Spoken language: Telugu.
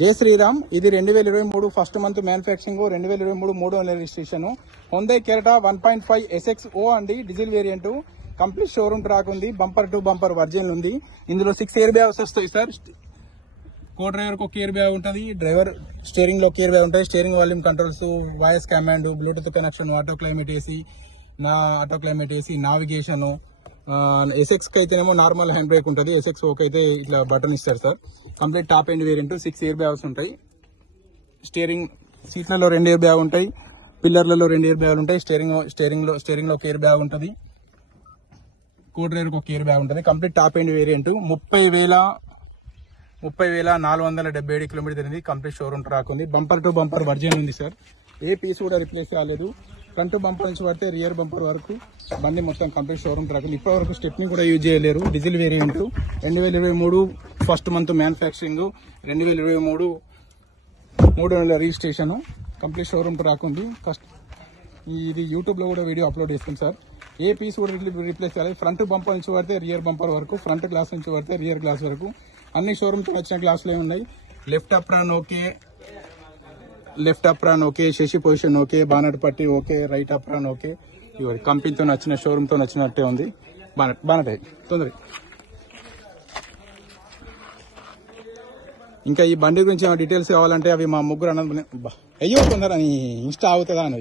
జై శ్రీరామ్. ఇది 2023 ఫస్ట్ మంత్ మ్యానుఫ్యాక్చరింగ్, 2023 3వ నెల రిజిస్ట్రేషన్. హోండా కెరటా 1.5 SXO అండి, diesel variant. Complete showroom track ఉంది, బంపర్ టు బంపర్ వర్జిన్ ఉంది. ఇందులో 6 ఎయిర్ బ్యాగ్స్ వస్తాయి సార్. కో డ్రైవర్ కు ఎయిర్ బ్యాగ్ ఉంటుంది, డ్రైవర్ స్టీరింగ్ లో ఎయిర్ బ్యాగ్ ఉంటాయి, steering volume controls, voice command, Bluetooth connection, auto climate AC, navigation. SX కి అయితేనేమో నార్మల్ హ్యాండ్ బ్రేక్ ఉంటుంది, ఎస్ఎక్స్ ఓకే అయితే ఇట్లా బటన్ ఇస్తారు sir. Complete top end variant, 6 air bags ఉంటాయి. స్టీరింగ్ సీట్లలో 2 ఎయిర్ బ్యాగ్ ఉంటాయి, పిల్లర్లలో 2 ఎయిర్ బ్యాగులు ఉంటాయి. స్టీరింగ్ లో ఎయిర్ బ్యాగ్ ఉంటుంది, కో డ్రైవర్ కు ఎయిర్ బ్యాగ్ ఉంటుంది. Complete top end variant. 30,477 kilometre తిరిగింది. కంప్లీట్ షోరూమ్ ట్రాక్ ఉంది, బంపర్ టు బంపర్ వర్జిన్ ఉంది సార్. ఏ పీస్ కూడా రిప్లేస్ కాలేదు. ఫ్రంట్ బంపర్ నుంచి పడితే రియర్ బంపర్ వరకు బండి మొత్తం కంప్లీట్ షోరూమ్ ట్రాక్ ఉంది. ఇప్పటి వరకు స్టెప్ని కూడా యూజ్ చేయలేరు. Diesel variant, 2023 first month manufacturing, 2023 3వ నెల రిజిస్ట్రేషన్. కంప్లీట్ షోరూమ్ ట్రాక్ ఉంది. ఇది యూట్యూబ్ లో కూడా వీడియో అప్లోడ్ చేస్తాం సార్. ఏ పీస్ కూడా రిప్లేస్ కాలేదు. ఫ్రంట్ బంపర్ నుంచి పడితే రియర్ బంపర్ వరకు, ఫ్రంట్ గ్లాస్ నుంచి పడితే రియర్ గ్లాస్ వరకు అన్ని షోరూమ్ తో వచ్చిన గ్లాసులు ఉన్నాయి. Left apron okay, chassis position okay, bonnet పట్టి ఓకే, రైట్ అప్రాన్ ఓకే. కంపెనీతో నచ్చిన షోరూమ్ తో నచ్చినట్టే ఉంది. బానట్ తొందర. ఇంకా ఈ బండి గురించి డీటెయిల్స్ కావాలంటే అవి మా ముగ్గురు అయ్యో తొందర ఇన్స్టా అవుతుందా అని